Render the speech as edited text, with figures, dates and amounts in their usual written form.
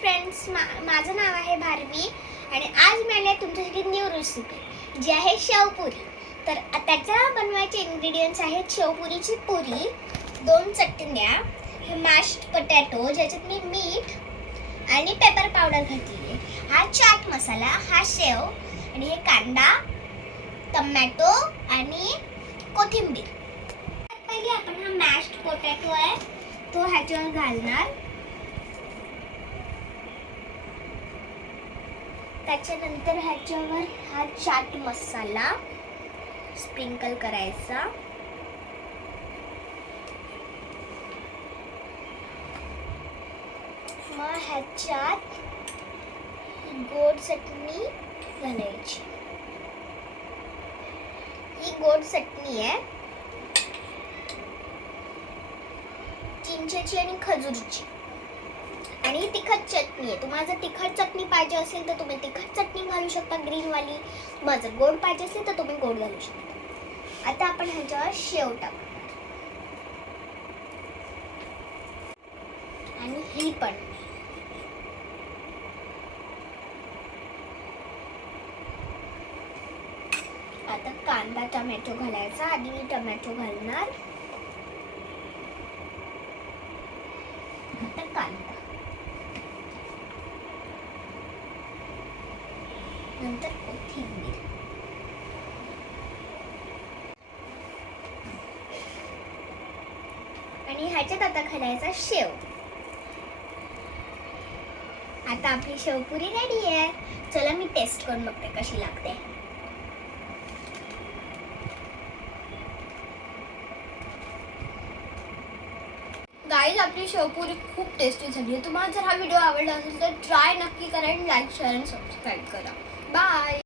Friends, माझं नाव आहे भारवी आणि आज मी आले तुमच्यासाठी न्यू रेसिपी जी आहे शेवपुरी. तर त्याच्या बनवायचे इन्ग्रेडियंट्स आहेत शेवपुरीची पुरी, 2 चटण्या, हे मॅश्ड पोटॅटो ज्याच्यात मी मीठ आणि पेपर पावडर घातली आहे, हा चाट मसाला, हा शेव आणि हे कांदा, टोमॅटो आणि कोथिंबीर. पहिले आपण हा मॅश्ड पोटॅटो आहे तो ह्याच्यावर घालणार. त्याच्यानंतर ह्याच्यावर हा चाट मसाला स्प्रिंकल करायचा. मग ह्याच्यात गोड चटणी घालायची. ही गोड चटणी आहे, चिंचेची आणि खजूरची. आणि ही तिखट चटणी आहे. तुम्हाला जर तिखट चटणी पाहिजे असेल तर तुम्ही तिखट चटणी घालू शकता, ग्रीन वाली. मग जर गोड पाहिजे असेल तर तुम्ही गोड घालू शकता. आता आपण ह्याच्यावर शेव टाकणार आणि ही पण. आता कांदा टोमॅटो घालायचा. आधी मी टोमॅटो घालणार, आता कांदा, नंतर कोथिंबीर आणि ह्याच्यात आता घालायचा शेव. आता आपली शेवपुरी रेडी आहे. चला मी टेस्ट करून बघते कशी लागते. गाईज, आपली शेवपुरी खूप टेस्टी झाली आहे. तुम्हाला जर हा व्हिडिओ आवडला असेल तर ट्राय नक्की करा आणि लाईक, शेअर आणि सबस्क्राईब करा. बाय.